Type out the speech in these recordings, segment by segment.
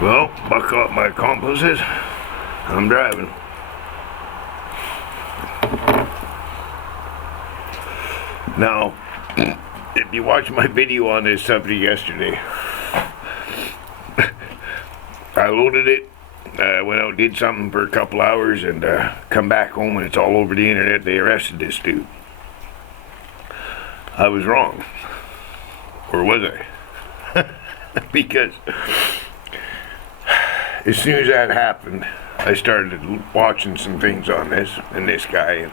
Well, buck up my accomplices. I'm driving. Now, if you watched my video on this subject yesterday, I loaded it, went out, did something for a couple hours, and come back home and it's all over the internet. They arrested this dude. I was wrong. Or was I? Because as soon as that happened, I started watching some things on this and this guy, and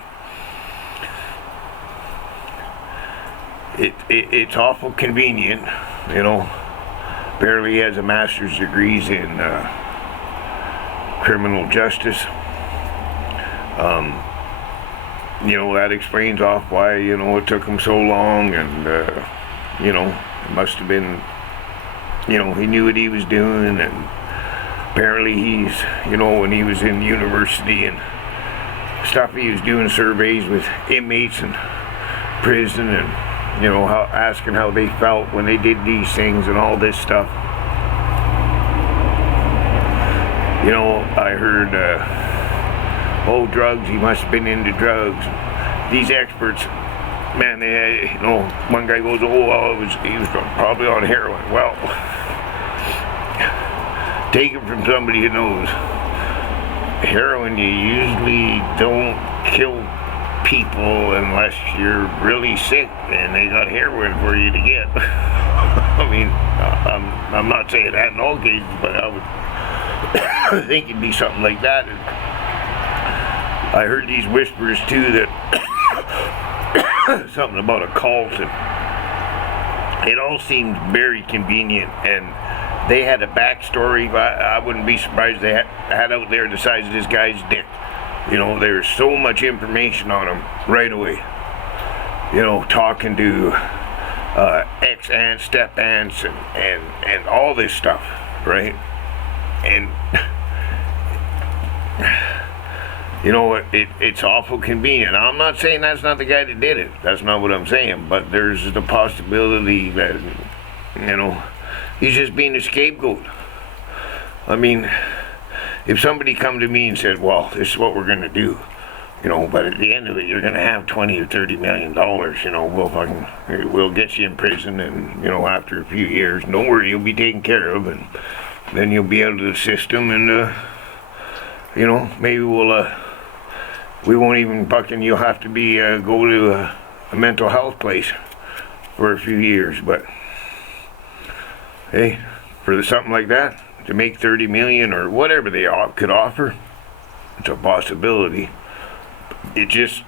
it's awful convenient, you know. Apparently he has a master's degrees in criminal justice. You know, that explains off why, you know, it took him so long, and you know, it must have been, you know, he knew what he was doing. And apparently he's, you know, when he was in university and stuff, he was doing surveys with inmates in prison, and, you know, asking how they felt when they did these things and all this stuff. You know, I heard, oh, drugs, he must have been into drugs. These experts, man, they, you know, one guy goes, oh, well, he was probably on heroin. Well, take it from somebody who knows. Heroin, you usually don't kill people unless you're really sick and they got heroin for you to get. I mean, I'm not saying that in all cases, but I would think it'd be something like that. And I heard these whispers too that something about a cult, and it all seemed very convenient, and they had a backstory. I wouldn't be surprised they had out there the size of this guy's dick. You know, there's so much information on him right away. You know, talking to ex-aunts, step-aunts, and all this stuff, right? And you know, it's awful convenient. I'm not saying that's not the guy that did it. That's not what I'm saying. But there's the possibility that, you know, he's just being a scapegoat. I mean, if somebody come to me and said, well, this is what we're going to do, you know, but at the end of it, you're going to have $20 or $30 million, you know, we'll get you in prison, and, you know, after a few years, don't worry, you'll be taken care of, and then you'll be out of the system, and, you know, maybe we won't even fucking, you'll have to be, go to a mental health place for a few years, but, hey, for something like that, to make 30 million or whatever they could offer, it's a possibility. It just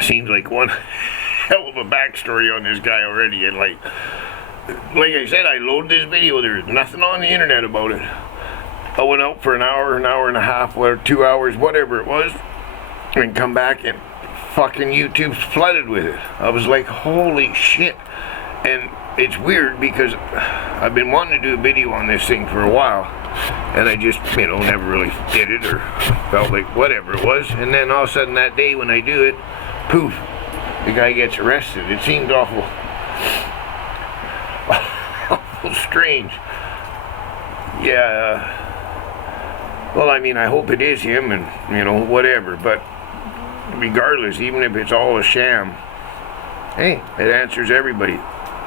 seems like one hell of a backstory on this guy already, and like I said, I loaded this video, there's nothing on the internet about it. I went out for an hour and a half, or 2 hours, whatever it was, and come back and fucking YouTube's flooded with it. I was like, holy shit. And it's weird because I've been wanting to do a video on this thing for a while, and I just, you know, never really did it, or felt like whatever it was. And then all of a sudden that day when I do it, poof, the guy gets arrested. It seemed awful strange. Yeah, well, I mean, I hope it is him, and, you know, whatever, but regardless, even if it's all a sham, hey, it answers everybody.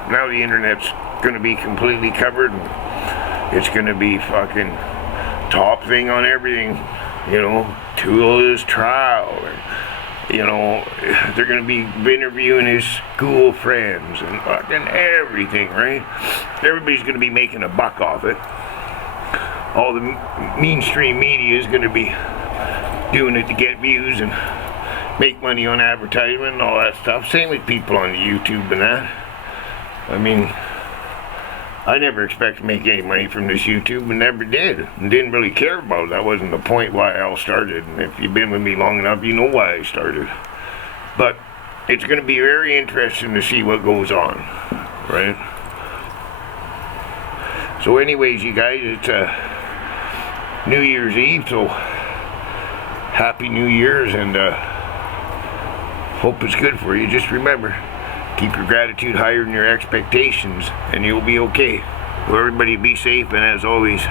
Now the internet's going to be completely covered, and it's going to be fucking top thing on everything, you know, Tula's trial, and, you know, they're going to be interviewing his school friends and fucking everything, right? Everybody's going to be making a buck off it. All the mainstream media is going to be doing it to get views and make money on advertisement and all that stuff. Same with people on YouTube and that. I mean, I never expected to make any money from this YouTube, and never did, and didn't really care about it. That wasn't the point why I all started, and if you've been with me long enough, you know why I started. But it's going to be very interesting to see what goes on, right? So anyways, you guys, it's New Year's Eve, so Happy New Year's, and hope it's good for you. Just remember, keep your gratitude higher than your expectations, and you'll be okay. Well, everybody be safe, and as always,